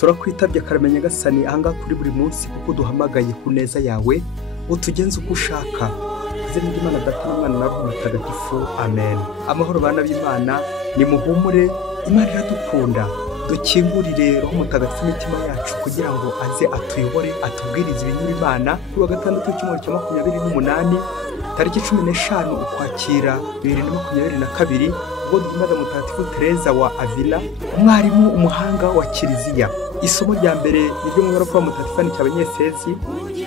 turakwitabye karame nyagasani ahangaha kuri buri munsi kuko duhamagaye ku neza yawe utugenze uko ushaka izina ry'Imana Data n'Umwana na Roho Mutagatifu amen. Amahoro bana b'Imana, nimuhumure, Imana iradukunda. Dukingurire Roho Mutagatifu imitima yacu kugira ngo aze atuyobore, atubwirize ibinyura Imana. Kuri wa gatandatu w'icyumweru cya 28 tariki 15 Ukwakira 2022 ubwo duhimbaza Mutagatifu Teresa wa Avila, umwarimu umuhanga wa Kiliziya. Isomo rya mbere niryo mu Roho Mutagatifu cy'abanyefezi,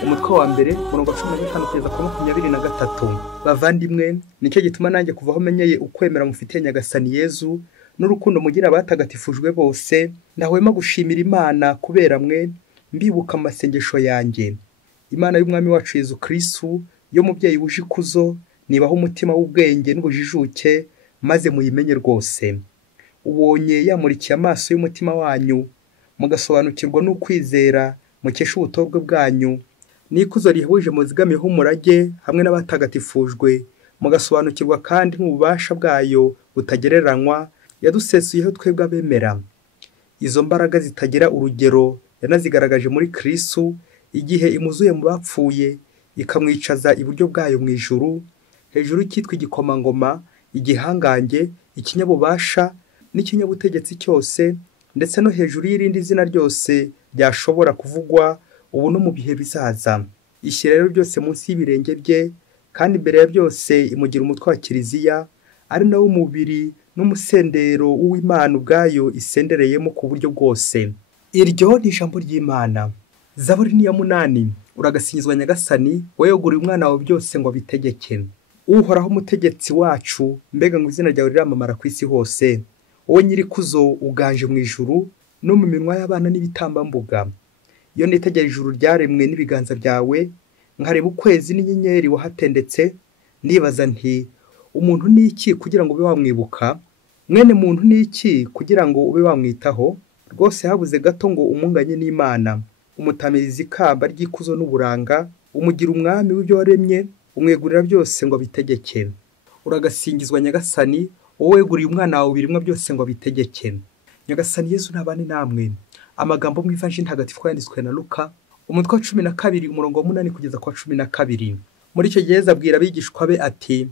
umutwe wa mbere murongo 15 kugeza ku 23. Bavandimwe, nicyo gituma nanjye kuva aho menyeye ukwemera mufitiye Nyagasani Yezu n'urukundo mugira abatagatifujwe bose, ndahwema gushimira Imana kubera mwe, mbibuka amasengesho yanjye. Imana y'umwami wacu Yezu Kristu, yo mubyeyi wuje ikuzo, nibaho umutima w'ubwenge n'ubujijuke, maze muyimenye rwose. Ubonye yamurikiye amaso y'umutima wanyu, mugasobanukirwa n'ukwizera mukesha ubutorwe bwanyu, n'ikuzo rihebuje muzigamiyeho umurage hamwe n'abatagatifujwe, mugasobanukirwa kandi n'ububasha bwayo butagereranywa, yadusesuyeho twebwe abemera. Izo mbaraga zitagira urugero yanazigaragaje muri Kristu igihe imuzuye mu bapfuye, ikamwicaza iburyo bwayo mu ijuru, hejuru cyitwa igikomangoma, igihangange, ikinyabubasha n'ikinyabutegetsi cyose, ndetse no hejuru y'irindi zina ryose ryashobora kuvugwa ubu no mu bihe bizaza. Ishyira rero byose munsi y'ibirenge bye, kandi imbere ya byose imugira umutwe wa Kiliziya, ari nawo umubiri n'umusendero w'Imana ubwayo isendereyemo ku buryo bwose. Iryo ni ijambo ry'Imana. Zaburi ni ya 8. Uragasingizwa Nyagasani, wayoguriye umwana wawe byose ngo bitegeke. Uhoraho umutegetsi wacu, mbega ngo izina ryawe riramamara ku isi hose. Wowe nyirikuzo uganje mu ijuru no mu minwa y'abana n'ibitambambuga. Iyo nitegereje ijuru ryaremwe n'ibiganza byawe, nkareba ukwezi n'inyenyeri wahatendetse, nibaza nti umuntu ni iki kugira ngo ube wamwibuka, mwene muntu ni iki kugira ngo ube wamwitaho. Rwose habuze gato ngo umunganye n'Imana. Umutamiriza ikamba ry'ikuzo n'uburanga, umugira umwami w'ibyo waremye, umwegurira byose ngo bitegeke. Uragasingizwa Nyagasani, wowe weguriye umwana wawe birimwa byose ngo bitegeke. Nyagasani Yezu ntabane namwe. Amagambo mu Ivanjili ntagatifu yanditswe na Luka, umutwe wa 12 umurongo wa 8 kugeza ku 12. Muri icyo gihe Yezu abwira abigishwa be ati,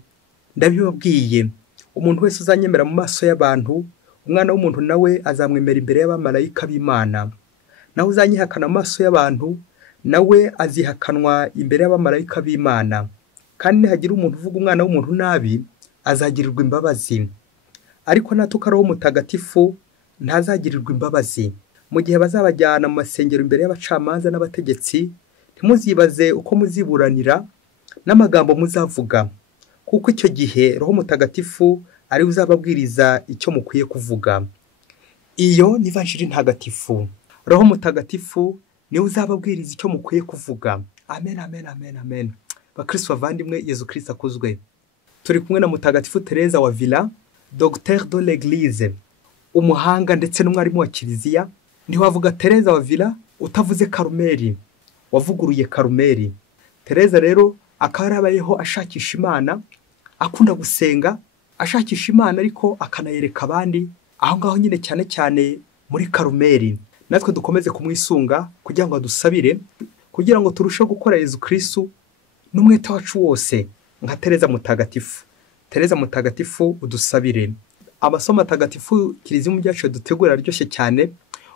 ndabibabwiye, umuntu wese uzanyemera mu maso y'abantu, umwana w'umuntu nawe azamwemera imbere y'abamarayika b'Imana. Nawe uzanyihakana mu maso y'abantu, nawe azihakanwa imbere y'abamarayika b'Imana. Kandi nihagira umuntu uvuga umwana w'umuntu nabi, azagirirwa imbabazi. Ariko natuka Roho Mutagatifu, ntazagirirwa imbabazi. Mu gihe bazabajyana mu masengero imbere y'abacamanza n'abategetsi, ntimuzibaze uko muziburanira n'amagambo muzavuga, kuko icyo gihe Roho Mutagatifu ari uzababwiriza icyo mukwiye kuvuga. Iyo ni Ivanjili ntagatifu. Roho Mutagatifu niwe uzababwiriza icyo mukwiye kuvuga. Amen, amen, amen, amen. Bakristo bavandimwe, Yezu Kristo akuzwe. Turi kumwe na Mutagatifu Teresa wa Avila, Docteur de l'Église, umuhanga ndetse n'umwarimu wa Kiliziya. Ntiwavuga Teresa wa Avila utavuze Karumeli, wavuguruye Karumeli. Teresa rero akarabayeho ashakisha Imana, akunda gusenga, ashakisha Imana ariko akanayereka abandi, aho ngaho nyine cyane cyane muri Karumeli. Natwe dukomeze kumwisunga kugira ngo adusabire, kugira ngo turusheho gukora Yezu Kristu n'umwete wacu wose nka Teresa Mutagatifu. Teresa Mutagatifu udusabire. Amasomo atagatifu Kiliziya mu byacu dutegura ryoshye cyane,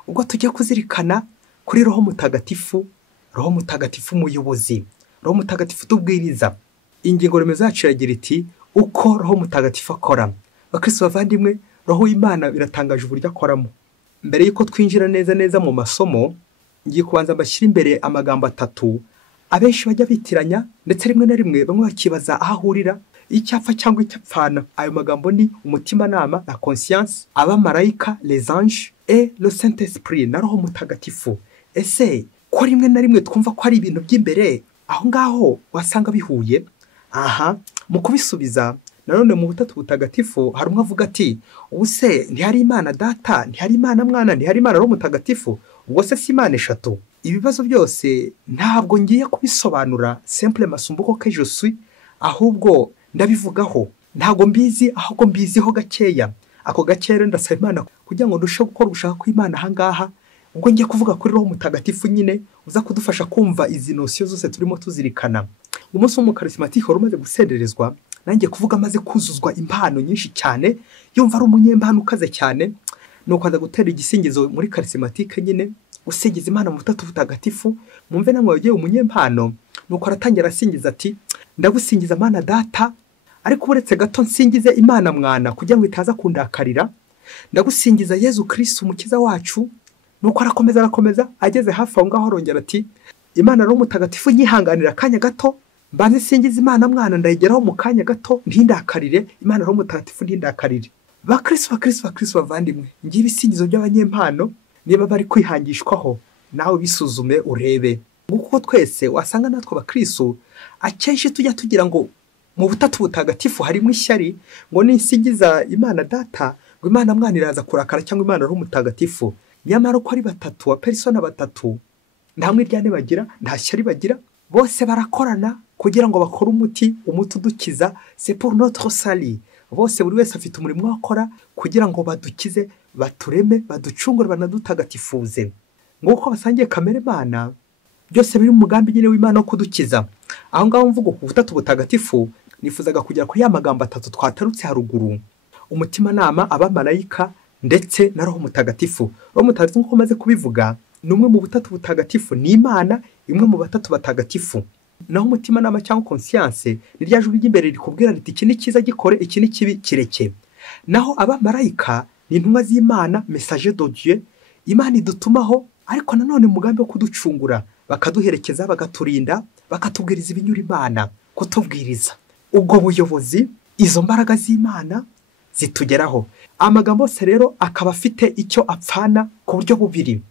ubwo tujye kuzirikana kuri Roho Mutagatifu. Roho Mutagatifu umuyobozi, Roho Mutagatifu tubwiriza. Ingingo remezo yacu iragira iti uko Roho Mutagatifu akora. Bakristo bavandimwe, Roho w'Imana biratangaje uburyo akoramo. Mbere yuko twinjira neza mu masomo, ngiye kubanza mbashyira imbere amagambo 3 abenshi bajya bitiranya, ndetse rimwe na rimwe bamwe bakibaza aho ahurira, icyapfa cyangwa icyapfana. Ayo magambo ni umutimanama, la conscience, abamarayika, les anges, et le Saint-Esprit, na Roho Mutagatifu. Ese ko rimwe na rimwe twumva ko ari ibintu by'imbere, aho ngaho wasanga bihuye? Aha, mu kubisubiza, nanone mu butatu butagatifu hari umwe avuga ati, ubuse ntihari Imana Data, ntihari Imana Mwana, ntihari Imana Roho Mutagatifu, ubwo se si Imana eshatu? Ibibazo byose ntabwo ngiye kubisobanura simple masumbuko que je suis, ahubwo ndabivugaho. Ntabwo mbizi, ahubwo mbiziho gakeya. Ako gakeya ndasaba Imana kugira ngo ndusheho gukora ugushaka kw'Imana aha ngaha, ubwo ngiye kuvuga kuri Roho Mutagatifu nyine uza kudufasha kumva izi nosiyo zose turimo tuzirikana. Umunsi w'umukarismatike wari umaze gusenderezwa, nanjye kuvuga amaze kuzuzwa impano nyinshi cyane, yumva ari umunyempano ukaze cyane, nuko aza gutera igisingizo muri karismatike nyine, usingiza Imana mu butatu butagatifu. Mumve namwe wagiye umunyempano, nuko aratangira asingiza ati, ndagusingiza Mana Data, ariko uretse gato nsingize Imana Mwana kugira ngo itaza kundakarira. Ndagusingiza Yezu Kristo umukiza wacu. Nuko arakomeza, ageze hafi aho ngaho arongera ati, Imana Roho Mutagatifu nyihanganira akanya gato, mbanze singiza Imana Mwana ndayigeraho mu kanya gato ntindakarire. Imana Roho Mutagatifu ntindakarire. Bakristo bavandimwe, ngiye ibisingizo by'abanyempano niba bari kwihangishwaho, nawe bisuzume urebe. Nguko twese wasanga natwe abakristo akenshi tujya tugira ngo mu butatu butagatifu harimo ishyari, ngo ninsingiza Imana Data ngo Imana Mwana iraza kurakara cyangwa Imana Roho Mutagatifu. Nyamara uko ari batatu, apersona batatu, nta mwiryane bagira, nta shyari bagira, bose barakorana kugira ngo bakore umuti udukiza. C'est pour notre salut. Bose buri wese afite umurimo wakora kugira ngo badukize, batureme, baducungure, banadutagatifuze. Nguko basangiye kamere Mana, byose biri mu mugambi nyine w'Imana wo kudukiza. Aho ngaho mvugo ku butatu butagatifu, nifuzaga kujya kuri ya magambo atatu twatarutse haruguru: umutima nama, abamarayika ndetse na Roho Mutagatifu. Roho Mutagatifu nk'uko maze kubivuga, ni umwe mu butatu butagatifu, ni Imana imwe mu batatu batagatifu. Naho umutima nama cyangwa conscience ni rya jwi ry'imbere rikubwira riti iki ni cyiza gikore, iki ni kibi kireke. Naho abamarayika ni intumwa z'Imana, messager de Dieu, Imana idutumaho ariko nanone mugambi wo kuducungura, bakaduherekeza, bagaturinda, bakatubwiriza ibinyura Imana, kutubwiriza. Ubwo buyobozi, izo mbaraga z'Imana zitugeraho. Amagambo yose rero akaba afite icyo apfana ku buryo bubiri.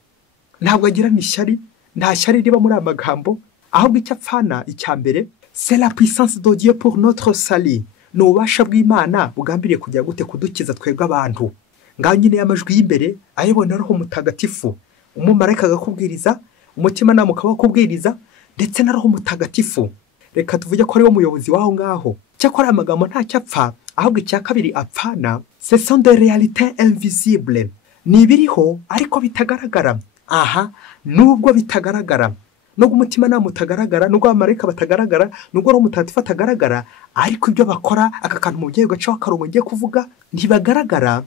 Ntabwo agira n'ishyari, nta shyari riba muri amagambo, ahubwo icyo apfana icya mbere, c'est la puissance de Dieu pour notre salut. Ni ububasha bw'Imana bugambiriye kujya gute kudukiza twebwe abantu. Ngaho nyine y'amajwi y'imbere ayibona Roho Mutagatifu, umumarayika agakubwiriza, umutima nama ukaba wakubwiriza, ndetse na Roho Mutagatifu. Reka tuvuge ko ari wo muyobozi waho ngaho. Cyakora amagambo ntacyo apfa, ahubwo icya kabiri apfana, ce sont des réalités invisibles. Ni ibiriho ariko bitagaragara. Aha, nubwo bitagaragara, nubwo umutima nama utagaragara, nubwo abamarayika batagaragara, nubwo Roho Mutagatifu atagaragara, ariko ibyo bakora, aka kantu umubyeyi gacaho akarongo ngiye kuvuga, ntibagaragara,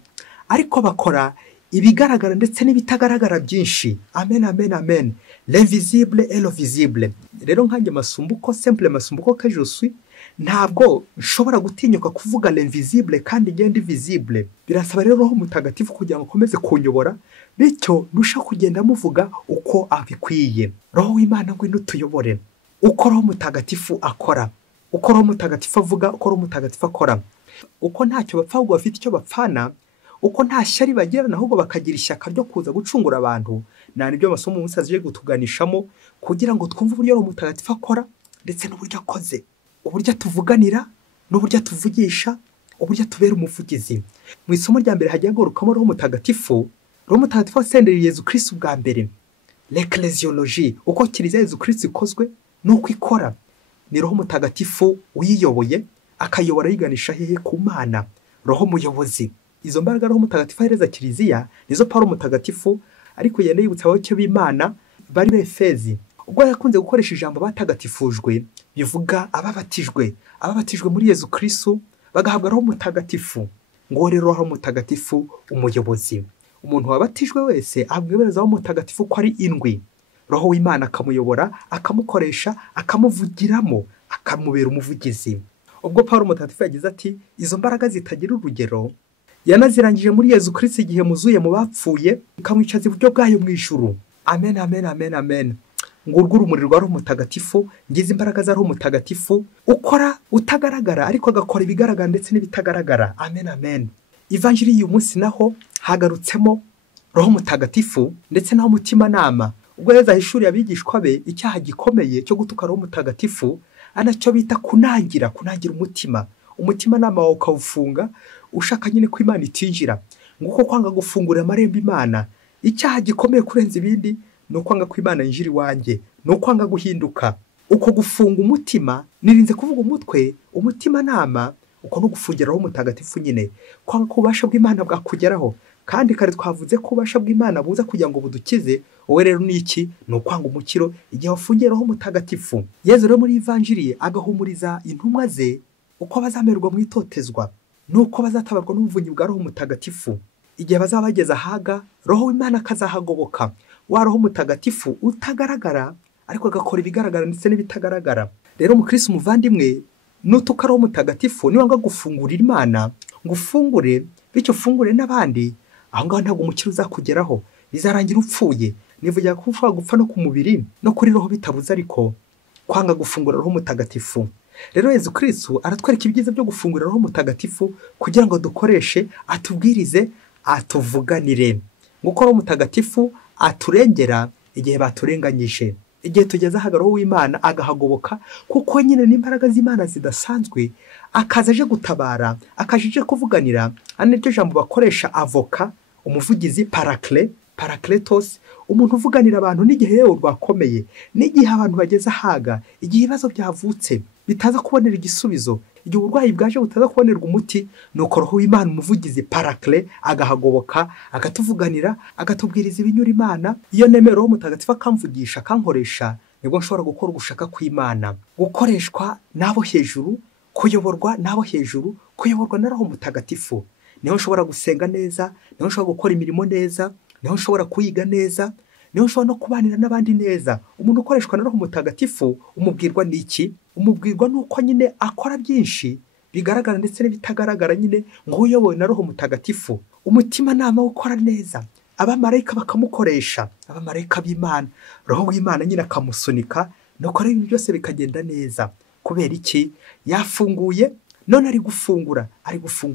ariko bakora ibigaragara ndetse n'ibitagaragara byinshi. Amen, amen, amen. L'invisible et le visible. Rero nkanjye Masumbuko, simple Masumbuko que je suis, ntabwo nshobora gutinyuka kuvuga l'invisible kandi ngende visible. Birasaba rero Roho Mutagatifu kugira ngo akomeze kunyobora, bityo nusha kugenda muvuga uko abikwiye. Roho w'Imana ngwino tuyobore. Uko Roho Mutagatifu akora, uko Roho Mutagatifu avuga, uko Roho Mutagatifu akora. Uko ntacyo bapfa ahubwo bafite icyo bapfana, uko nta shyari bagirana ahubwo bakagira ishyaka ryo kuza gucungura abantu. Nibyo amasomo umusazi je gutuganishamo kugira ngo twumve uburyo Roho Mutagatifu akora ndetse n'uburyo akoze, uburyo tuvuganira n'uburyo tuvugisha, uburyo tubera umuvugizi. Mu isomo rya mbere hagiye gorukamo Roho Mutagatifu. Roho Mutagatifu asendereye Yezu Kristo bwa mbere, l'ecclésiologie, uko kiliziya Yezu Kristo ikozwe nuko ikora. Ni Roho Mutagatifu uyiyoboye, akayobora yiganisha hehe ku Mana, Roho muyobozi. Izo mbaraga Roho Mutagatifu ahereza kiliziya nizo Paulo Mutagatifu ariko yenda yibutsa abayoboke b'Imana bari b'Efezi, ubwo yakunze gukoresha ijambo batagatifujwe, bivuga ababatijwe muri Yezu Kristo bagahabwa Roho Mutagatifu. Ngo rero Roho Mutagatifu umuyobozi, umuntu wabatijwe wese abwiriza Roho Mutagatifu ko ari indwi. Roho w'Imana akamuyobora, akamukoresha, akamuvugiramo, akamubera umuvugizi. Ubwo Paulo Mutagatifu yagize ati, izo mbaraga zitagira urugero yanazirangije muri Yezu Kristo igihe muzuye mu bapfuye, ikamwicaza iburyo bwayo mu ijuru. Amen, amen, amen, amen. Ngurwo urumuri rwa Roho Mutagatifu, ngize imbaraga za Roho Mutagatifu, ukora utagaragara ariko agakora ibigaragara ndetse n'ibitagaragara. Amen, amen. Ivanjiri y'uyu munsi naho hagarutsemo Roho Mutagatifu ndetse naho umutima nama. Ubwo Yezu ahishuriye abigishwa be icyaha gikomeye cyo gutuka Roho Mutagatifu, anacyo bita kunangira umutima nama wawe ukawufunga, ushaka nyine ko Imana itinjira. Nguko kwanga gufungura amarembo Imana, icyaha gikomeye kurenza ibindi no kwanga ko Imana yinjira iwanjye, no kwanga guhinduka. Uko gufunga umutima, nirinze kuvuga umutwe, umutima nama, uko no gufungira Roho Mutagatifu nyine, kwanga ko ubasha bw'Imana bwakugeraho, kandi kare twavuze ko ububasha bw'Imana buza kugira ngo budukize. Wowe rero ni iki? Ni ukwanga umukiro igihe wafungiye Roho Mutagatifu. Yezu rero muri Ivanjiri agahumuriza intumwa ze uko bazamererwa mu itotezwa nuko bazatabarwa n'ubuvunyi bwa Roho Mutagatifu. Igihe bazaba bageze ahaga, Roho w'Imana akazahagoboka. Wa Roho Mutagatifu utagaragara ariko agakora ibigaragara ndetse n'ibitagaragara. Rero umukristo umuvandimwe, nutuka Roho Mutagatifu niwanga gufungurira Imana ngo ufungure, bityo ufungure n'abandi, aho ngaho ntabwo umukiro uzakugeraho, bizarangira upfuye. Nivugira ko ushobora gupfa no ku mubiri no kuri roho bitabuze, ariko kwanga gufungura Roho Mutagatifu. Rero Yezu Kristo aratwereka ibyiza byo gufungura Roho Mutagatifu kugira ngo dukoreshe, atubwirize, atuvuganire. Nguko Roho Mutagatifu aturengera igihe baturenganyije. Igihe tugeze ahaga Roho w'Imana agahagoboka, kuko nyine n'imbaraga z'Imana zidasanzwe, akaza aje gutabara, akaje aje kuvuganira. Ari niryo jambo bakoresha avoka, umuvugizi, parakletos, umuntu uvuganira abantu n'igihe yewe rwakomeye, n'igihe abantu bageze ahaga, igihe ibibazo byavutse bitaza kubonera igisubizo, igihe uburwayi bwaje butaza kubonerwa umuti, nuko Roho w'Imana umuvugizi parakle agahagoboka, akatuvuganira, agatubwiriza ibinyura Imana. Iyo nemera Roho Mutagatifu akamvugisha, akankoresha, nibwo nshobora gukora ugushaka kw'Imana, gukoreshwa n'abo hejuru, kuyoborwa n'abo hejuru, kuyoborwa na Roho Mutagatifu. Niho nshobora gusenga neza, niho nshobora gukora imirimo neza, niho nshobora kuyiga neza, niho nshobora no kubanira n'abandi neza. Umuntu ukoreshwa na Roho Mutagatifu umubwirwa n'iki? Umubwirwa nuko nyine akora byinshi bigaragara ndetse n'ibitagaragara, nyine nk'uyobowe na Roho Mutagatifu. Umutima nama ukora neza, abamarayika bakamukoresha, abamarayika b'Imana, Roho w'Imana nyine akamusunika, nuko rero ibintu byose bikagenda neza. Kubera iki? Yafunguye, none ari gufungura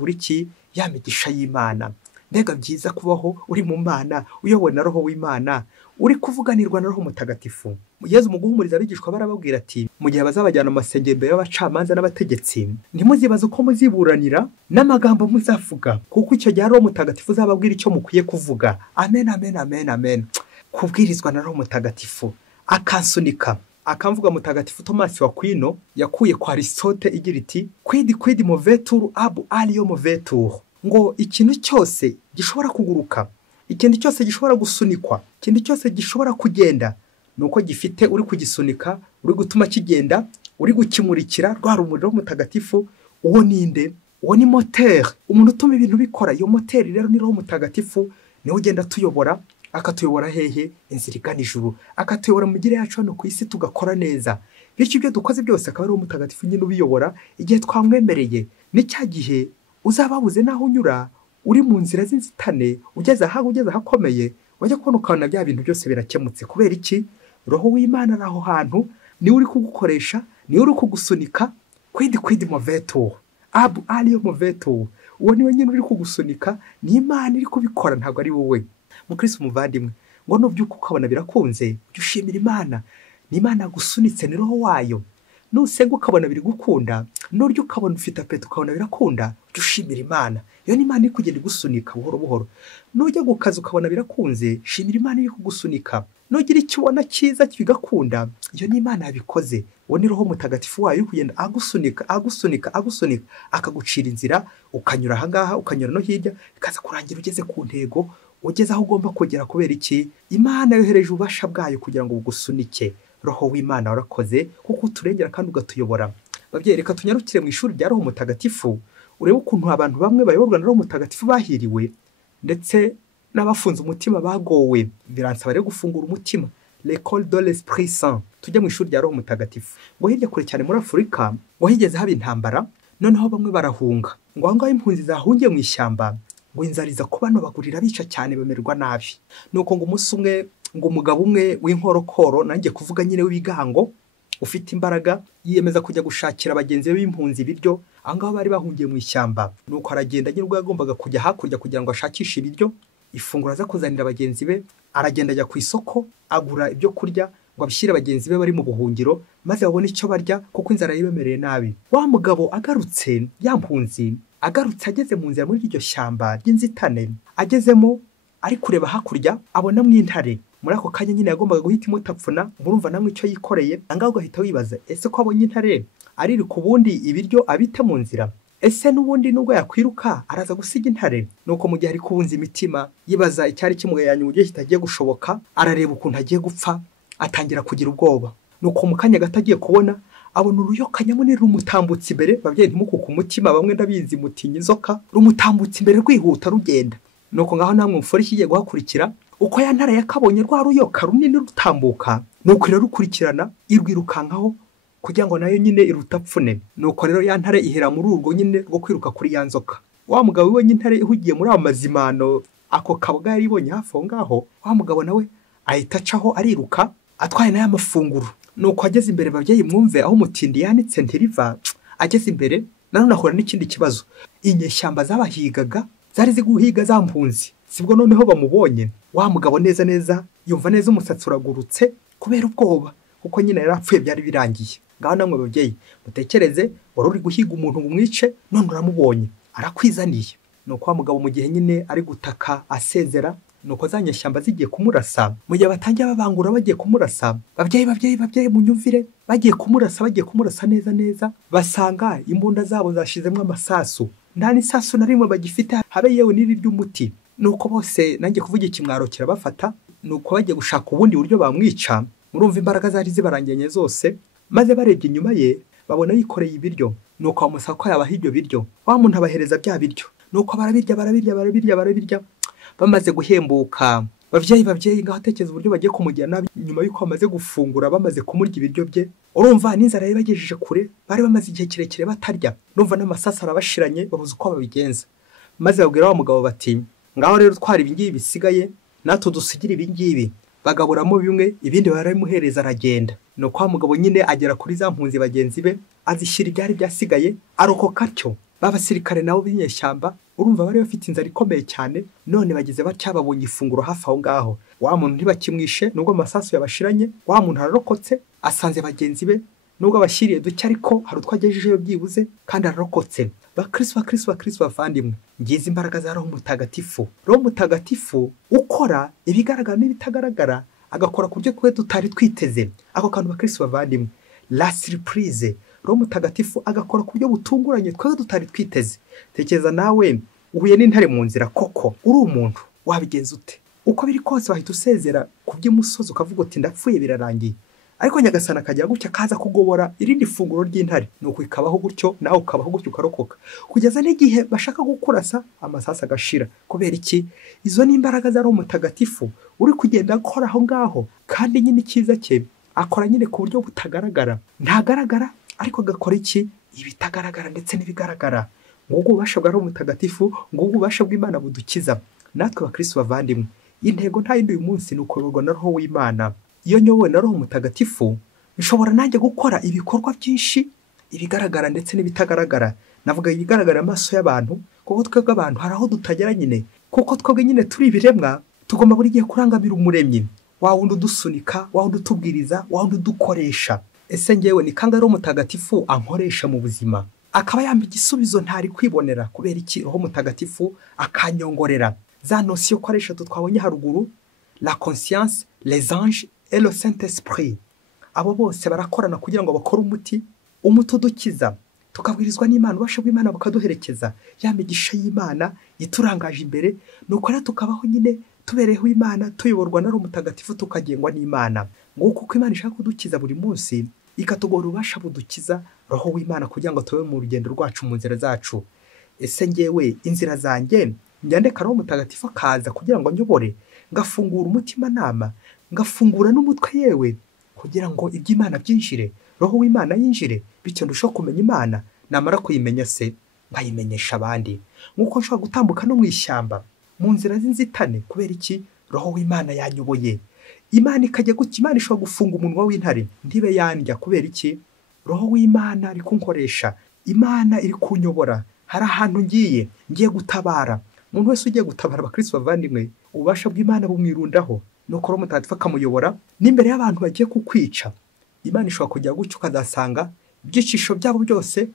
iki? Ya migisha y'Imana. Mbega byiza kubaho uri mu Mana, uyobowe na Roho w'Imana, uri kuvuganirwa na Roho Mutagatifu. Yezu mu guhumuriza abigishwa barababwira ati, mu gihe bazabajyana mu masengero imbere y'abacamanza n'abategetsi, ntimuzibaze uko muziburanira n'amagambo muzavuga, kuko icyo gihe Roho Mutagatifu uzababwira icyo mukwiye kuvuga. Amen, amen, amen, amen. Kubwirizwa na Roho Mutagatifu akansunika, akamvuga Mutagatifu Tomasi wa Kwino yakuye kwa Aristote igira iti, quid movetur ab alio movetur. Ngo ikintu cyose gishobora kuguruka, ikintu cyose gishobora gusunikwa, ikintu cyose gishobora kugenda, nuko gifite uri kugisunika, uri gutuma kigenda, uri gukimurikira rwa rumuri Roho Mutagatifu. Uwo ninde? Uwo ni moteur, umuntu utuma ibintu bikora. Iyo moteur rero ni Roho Mutagatifu, niwe ugenda tuyobora, akatuyobora hehe? Inzira igana ijuru, akatuyobora mu gire yacu hano ku isi tugakora neza. Bityo ibyo dukoze byose akaba ari Roho Mutagatifu nyine ubiyobora. Igihe twamwemereye ni cya gihe uzababuze naho unyura, uri mu nzira z'inzitane, ugeze ahakomeye, wajya kubona ukabona bya bintu byose birakemutse. Kubera iki? Roho w'Imana ari aho hantu, niwe uri kugukoresha, niwe uri kugusunika. Quid movetur ab alio movetur. Uwo niwe nyine uri kugusunika, ni Imana iri kubikora, ntabwo ari wowe. Mukristo umuvandimwe, ngo nubyuka ukabona birakunze, ujye ushimira Imana. Ni Imana yagusunitse, ni Roho wayo. Nusenga ukabona biri gukunda, n'uryo ukabona ufite apeti ukabona birakunda, ujye ushimira Imana. Iyo ni Imana iri kugenda igusunika buhoro buhoro. Nujya gukaza ukabona birakunze, shimira Imana iri kugusunika. Nugira icyo ubona cyiza kigakunda, iyo ni Imana yabikoze. Uwo ni Roho Mutagatifu wayo uri kugenda agusunika, akagucira inzira, ukanyura ahangaha, ukanyura no hirya, bikaza kurangira ugeze ku ntego, ugeze aho ugomba kugera. Kubera iki? Imana yohereje ububasha bwayo kugira ngo bugusunike. Roho w'Imana warakoze kuko uturengera kandi ugatuyobora. Babyeyi, reka tunyarukire mu ishuri rya Roho Mutagatifu, urebe ukuntu abantu bamwe bayoborwa na Roho Mutagatifu bahiriwe, ndetse n'abafunze umutima bagowe. Biransaba rero gufungura umutima, l'école de l'Esprit Saint. Tujya mu ishuri rya Roho Mutagatifu. Ngo hirya kure cyane muri Afurika, ngo higeze haba intambara, noneho bamwe barahunga. Ngo aho ngaho impunzi zahungiye mu ishyamba, ngo inzariza kubanobagurira bica cyane, bamererwa nabi. Nuko ngo umunsi umwe, ngo umugabo umwe w'inkorokoro, nanjye kuvuga nyine w'ibigango, ufite imbaraga, yiyemeza kujya gushakira bagenzi be b'impunzi ibiryo. Aho ngaho bari bahungiye mu ishyamba. Nuko aragenda nyine, ubwo yagombaga kujya hakurya kugira ngo ashakishe ibiryo, ifunguro aza kuzanira bagenzi be. Aragenda ajya ku isoko, agura ibyo kurya ngo abishyire bagenzi be bari mu buhungiro, maze babone icyo barya, kuko inzara yibemereye nabi. Wa mugabo agarutse, ya mpunzi agarutse, ageze mu nzira muri iryo shyamba ry'inzitane agezemo, ari kureba hakurya, abona mu intare. Muri ako kanya nyine yagombaga guhita imutapfuna. Murumva namwe icyo yikoreye. Angaho ugahita wibaza, ese ko abonye intare ariri ku bundi ibiryo abite mu nzira? ese n'ubundi nubwo yakwiruka araza gusiga intare? Nuko mu gihe ari kubunza imitima yibaza icyari kimugayanya uburyo kitagiye gushoboka, arareba ukuntu agiye gupfa, atangira kugira ubwoba. Nuko mu kanya gato agiye kubona abona uruyoka nyamunini rumutambutse imbere. Babyeyi ntimukuke umutima, bamwe ndabizi mutinya inzoka, rumutambutse imbere rwihuta rugenda. Nuko ngaho namwe mufore ikigiye guhakurikira, uko ya ntare yakabonye rwa ruyoka runini rutambuka, nuko irarukurikirana irwirukankaho kugira ngo nayo nyine irutapfune. Nuko rero ya ntare ihera muri urwo nyine rwo kwiruka kuri ya nzoka. Wa mugabo wibonye intare ihugiye muri amazimano, ako kaboga yari ibonye hafi aho ngaho, wa mugabo nawe ahita acaho ariruka atwaye n'aya mafunguro. Nuko ageze imbere, babyeyi mwumve aho umutindi yanitse ntiriva. Ageze imbere nanone ahura n'ikindi kibazo. Inyeshyamba zabahigaga zari ziguhiga za mpunzi, sibwo noneho bamubonye. Wa mugabo neza neza yumva neza umusatsi uragurutse kubera ubwoba, kuko nyine yarapfuye byari birangiye. Ngaho namwe babyeyi mutekereze, wari uri guhiga umuntu ngo umwice, none uramubonye arakwizaniye. Nuko wa mugabo mu gihe nyine ari gutaka asezera, nuko za nyeshyamba zigiye kumurasa. Mu gihe batangiye babangura bagiye kumurasa, babyeyi munyumvire, bagiye kumurasa neza neza, basanga imbunda zabo zashizemwe amasasu, nta n'isasu na rimwe bagifite, habe yewe n'iri ry'umuti. Nuko bose nanjye kuvuga ikimwaro kirabafata, nuko bagiye gushaka ubundi buryo bamwica. Murumva imbaraga zari zibaranganye zose, maze barebye inyuma ye babona yikoreye ibiryo. Nuko bamusaba ko yabaha ibyo biryo, wa muntu abahereza bya biryo. Nuko barabirya. Bamaze guhembuka, babyeyi ngaho atekereza uburyo bagiye kumujyana nabi nyuma y'uko bamaze gufungura, bamaze kumurya ibiryo bye. Urumva n'inzara yari bagejeje kure, bari bamaze igihe kirekire batarya. Numva n'amasasu arabashiranye, babuze uko babigenza. Maze babwira wa mugabo bati, ngaho rero twari ibingibi bisigaye, natwe dusigira ibingibi. Bagaburamo bimwe, ibindi barabimuhereza aragenda. Nuko wa mugabo nyine agera kuri za mpunzi bagenzi be, azishyira ibyari byasigaye, arokoka atyo. Babasirikare nabo b'inyeshyamba, urumva bari bafite inzara ikomeye cyane, none bageze batya babonye ifunguro hafi aho ngaho. Wa muntu ntibakimwishe nubwo amasasu yabashiranye, wa muntu ararokotse, asanze bagenzi be nubwo abashyiriye duke, ariko hari utwo agejejeyo byibuze kandi ararokotse. Bakristo bavandimwe, ngize imbaraga za Roho Mutagatifu. Roho Mutagatifu ukora ibigaragara n'ibitagaragara, agakora ku byo twe tutari twiteze. Ako kantu bakristo bavandimwe, la surprise. Roho Mutagatifu agakora ku byo butunguranye twe tutari twiteze. Tekereza nawe uhuye n'intare mu nzira, koko uri umuntu wabigenza ute? Uko biri kose wahita usezera ku by'umusozi ukavuga uti ndapfuye birarangiye, ariko Nyagasani akajya gutya kaza kugobora irindi funguro ry'intare. Nuko ikabaho gutyo, nawe ukabaho gutyo ukarokoka, kugeza n'igihe bashaka gukurasa amasasu agashira. Kubera iki? Izo ni imbaraga za Roho Mutagatifu uri kugenda akora aho ngaho. Kandi nyine icyiza cye akora nyine ku buryo butagaragara, ntagaragara ariko agakora iki? Ibitagaragara ndetse n'ibigaragara. Ngubwo ububasha bwa Roho Mutagatifu, ngubwo ububasha bw'Imana budukiza. Natwe bakristo bavandimwe, intego nta yindi uyu munsi ni ukuyoborwa na Roho w'Imana. Iyo nyobowe na Roho Mutagatifu, nshobora nanjye gukora ibikorwa byinshi, ibigaragara ndetse n'ibitagaragara. Navuga ibigaragara amaso y'abantu, kuko twebwe abantu hari aho tutagera nyine, kuko twebwe nyine turi ibiremwa, tugomba buri gihe kurangamira Umuremyi, wa wundi udusunika, wa wundi utubwiriza, wa wundi udukoresha. Ese ngewe ni kangahe Roho Mutagatifu ankoresha mu buzima, akaba yampa igisubizo ntari kwibonera? Kubera iki? Roho Mutagatifu akanyongorera za notion ko ari eshatu twabonye haruguru, la conscience, les anges et le Saint-Esprit. Abo bose barakorana kugira ngo bakore umuti udukiza, tukabwirizwa n'Imana, ubasha bw'Imana bukaduherekeza, ya migisha y'Imana iturangaje imbere. Nuko rero tukabaho nyine tubereho Imana, tuyoborwa na Roho Mutagatifu, tukagengwa n'Imana. Nguko uko Imana ishaka kudukiza buri munsi, ikatugora ubasha budukiza Roho w'Imana kugira ngo tube mu rugendo rwacu, mu nzira zacu. Ese ngewe inzira zanjye njyandeka Roho Mutagatifu akaza kugira ngo nyobore, ngafungura umutima nama, ngafungura n'umutwe yewe, kugira ngo iby'Imana byinjire, Roho w'Imana yinjire, bityo ndushaho kumenya Imana. Namara kuyimenya se nkayimenyesha abandi. Nk'uko nshobora gutambuka no mu ishyamba mu nzira z'inzitane, kubera iki? Roho w'Imana yanyoboye. Imana ikajya gutya, Imana ishobora gufunga umunwa w'intare ndibe yandya. Kubera iki? Roho w'Imana ari kunkoresha, Imana iri kunyobora. Hari ahantu ngiye gutabara. Umuntu wese ugiye gutabara abakristo bavandimwe, ububasha bw'Imana bumwirundaho, nuko Roho Mutagatifu akamuyobora. N'imbere y'abantu bagiye kukwica, Imana ishobora kujya gutyo, ukazasanga ibyicisho byabo byose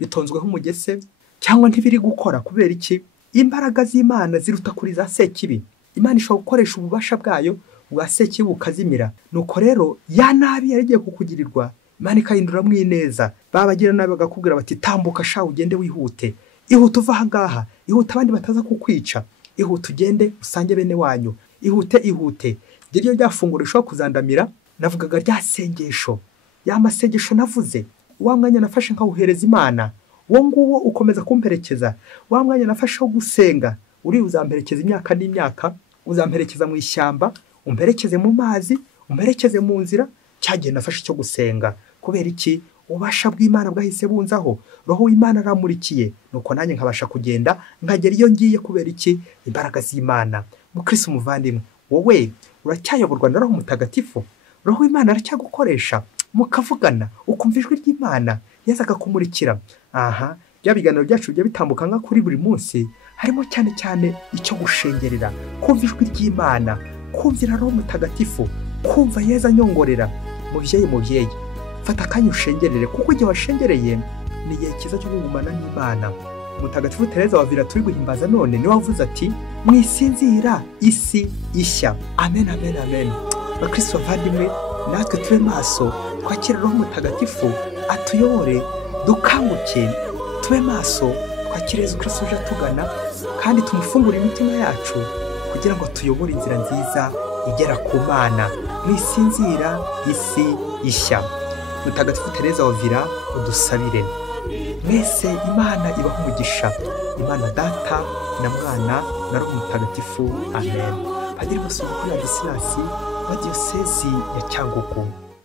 bitonzweho umugese cyangwa ntibiri gukora. Kubera iki? Imbaraga z'Imana ziruta kuri za sekibi. Imana ishobora gukoresha ububasha bwayo bwa sekibi bukazimira. Nuko rero ya nabi yari igiye kukugirirwa Imana ikahinduramo ineza. Babagira nabi bagakubwira bati tambuka sha ugende wihute, ihute uva aha ngaha, ihute abandi bataza kukwica, ihute ugende usange bene wanyu, ihute. Iryo ryafunguro rishobora kuzandamira. Navugaga rya sengesho, ya masengesho navuze, wa mwanya nafashe nkawuhereza Imana, wo nguwo ukomeza kumperekeza. Wa mwanya nafashe wo gusenga, uri uzamperekeza imyaka n'imyaka, uzamperekeza mu ishyamba, umperekeze mu mazi, umperekeze mu nzira. Cyagiye nafashe cyo gusenga. Kubera iki? Ubasha bw'Imana bwahise bunzaho, Roho w'Imana aramurikiye, nuko nanjye nkabasha kugenda nkagera iyo ngiye. Kubera iki? Imbaraga z'Imana. Mukristo muvandimwe, wowe uracyayoborwa na Roho Mutagatifu? Roho w'Imana aracyagukoresha mukavugana, ukumva ijwi ry'Imana yazaga kumurikira. Bya biganiro byacu bijya bitambuka nka kuri buri munsi, harimo cyane cyane icyo gushengerera, kumva ijwi ry'Imana, kumvira Roho Mutagatifu, kumva Yezu anyongorera. Mubyeyi, fata akanya ushengerere, kuko igihe washengereye ni igihe cyiza cyo kugumana n'Imana. Mutagatifu Tereza wa Avila turi guhimbaza none niwe wavuze ati mwisinzira isi ishya. Amen. Bakristo bavandimwe, natwe tube maso, twakire Roho Mutagatifu atuyobore, dukanguke, tube maso, twakire Yezu Kristo uje atugana, kandi tumufungure imitima yacu kugira ngo tuyobore inzira nziza igera ku Mana. Mwisinzira isi ishya. Mutagatifu Tereza wa Avila udusabire. Mwese Imana ibaha umugisha, Imana Data na Mwana na Roho Mutagatifu. Amen. Padiri Musumbuko Ladislas wa Diyosezi ya Cyangugu.